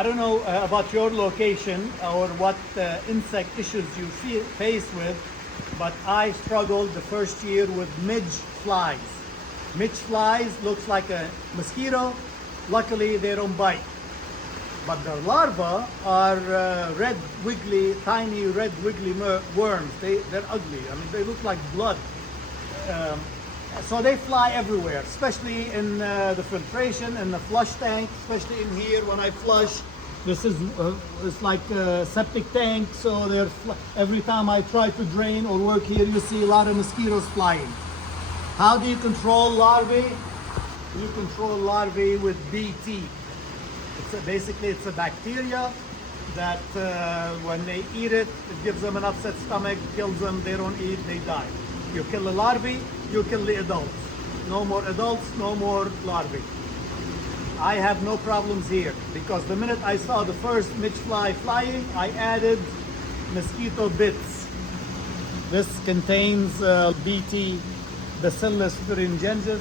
I don't know about your location or what insect issues you face with, but I struggled the first year with midge flies. Midge flies looks like a mosquito. Luckily, they don't bite. But their larvae are red, wiggly, tiny red, wiggly worms. They're ugly. I mean, they look like blood. So they fly everywhere, especially in the filtration and the flush tank, especially in here when I flush. This is it's like a septic tank, so every time I try to drain or work here, you see a lot of mosquitoes flying. How do you control larvae? You control larvae with BT. Basically, it's a bacteria that when they eat it, it gives them an upset stomach, kills them, they don't eat, they die. You kill the larvae, you kill the adults. No more adults, no more larvae. I have no problems here because the minute I saw the first midge fly flying, I added mosquito bits. This contains BT, Bacillus thuringiensis,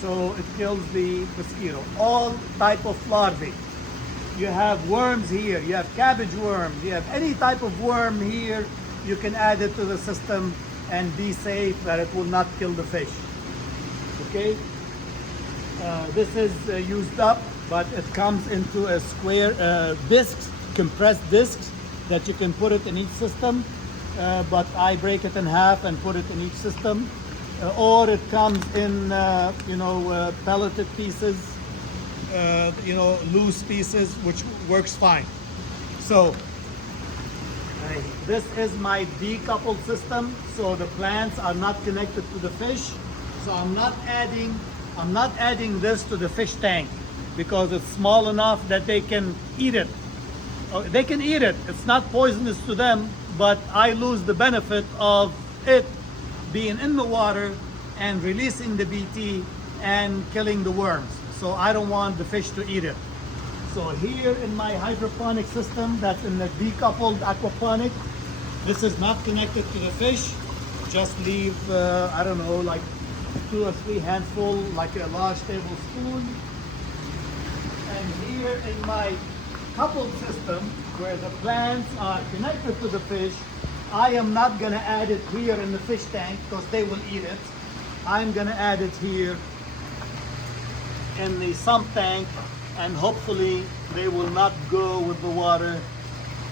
so it kills the mosquito. All type of larvae. You have worms here, you have cabbage worms, you have any type of worm here, you can add it to the system and be safe that it will not kill the fish. Okay? This is used up, but it comes into a square discs, compressed discs that you can put it in each system, but I break it in half and put it in each system. Or it comes in, pelleted pieces, loose pieces, which works fine. So this is my decoupled system, so the plants are not connected to the fish. So I'm not adding this to the fish tank because it's small enough that they can eat it. They can eat it. It's not poisonous to them, but I lose the benefit of it being in the water and releasing the BT and killing the worms. So I don't want the fish to eat it. So here in my hydroponic system, that's in the decoupled aquaponic, this is not connected to the fish. Just leave, like 2 or 3 handful, like a large tablespoon. And here in my coupled system, where the plants are connected to the fish, I am not gonna add it here in the fish tank because they will eat it. I'm gonna add it here in the sump tank, and hopefully they will not go with the water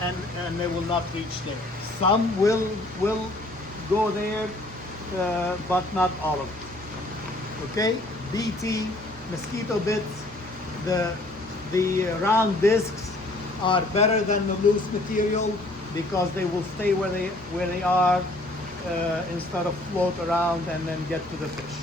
and they will not reach there. Some will go there, but not all of it. Okay, BT, mosquito bits, the round discs are better than the loose material because they will stay where they are instead of float around and then get to the fish.